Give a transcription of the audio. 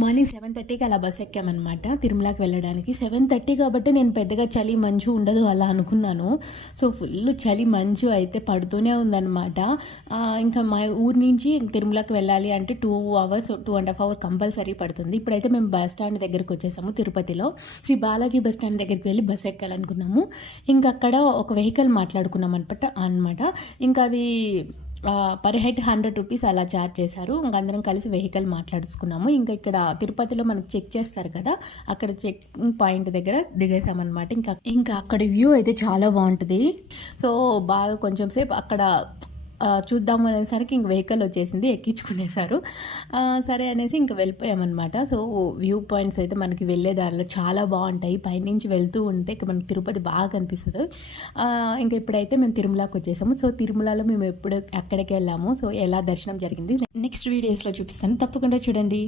Morning 7:30కి అలా bus ఎక్కామనమాట తిరుమలకి వెళ్ళడానికి. 7:30 కాబట్టి నేను పెద్దగా చలి, మంచు ఉండదు అలా అనుకున్నాను. సో, ఫుల్లు చలి, మంచు అయితే పడుతూనే ఉందనమాట. ఇంకా మా ఊరు నుంచి తిరుమలకి వెళ్ళాలి అంటే 2 అవర్స్, 2 ½ అవర్ కంపల్సరీ పడుతుంది. ఇప్పుడైతే మేము బస్ స్టాండ్ దగ్గరికొచ్చేసాము తిరుపతిలో. శ్రీ బాలాజీ బస్ స్టాండ్ దగ్గరికి వెళ్ళి బస్ ఎక్కాలనుకున్నాము. ఇంకక్కడ ఒక వెహికల్ మాట్లాడుకున్నాం అనమాట. ఇంకా అది పర్ హెడ్ ₹100 అలా ఛార్జ్ చేశారు. ఇంక అందరం కలిసి వెహికల్ మాట్లాడుకున్నాము. ఇంకా ఇక్కడ తిరుపతిలో మనకి చెక్ చేస్తారు కదా, అక్కడ చెకింగ్ పాయింట్ దగ్గర దిగేసామన్నమాట. ఇంకా అక్కడ వ్యూ అయితే చాలా బాగుంటుంది. సో, బాగా కొంచెం సేపు అక్కడ చూద్దాం అనేసరికి ఇంక వెహికల్ వచ్చేసింది, ఎక్కించుకునేసారు. సరే అనేసి ఇంక వెళ్ళిపోయామన్నమాట. సో, వ్యూ పాయింట్స్ అయితే మనకి వెళ్ళే దారిలో చాలా బాగుంటాయి. పైనుంచి వెళ్తూ ఉంటే ఇక మనకి తిరుపతి బాగా కనిపిస్తుంది. ఇంక ఇప్పుడైతే మేము తిరుమలకి వచ్చేసాము. సో, తిరుమలలో మేము ఎప్పుడు ఎక్కడికి వెళ్ళాము, సో ఎలా దర్శనం జరిగింది నెక్స్ట్ వీడియోస్లో చూపిస్తాను, తప్పకుండా చూడండి.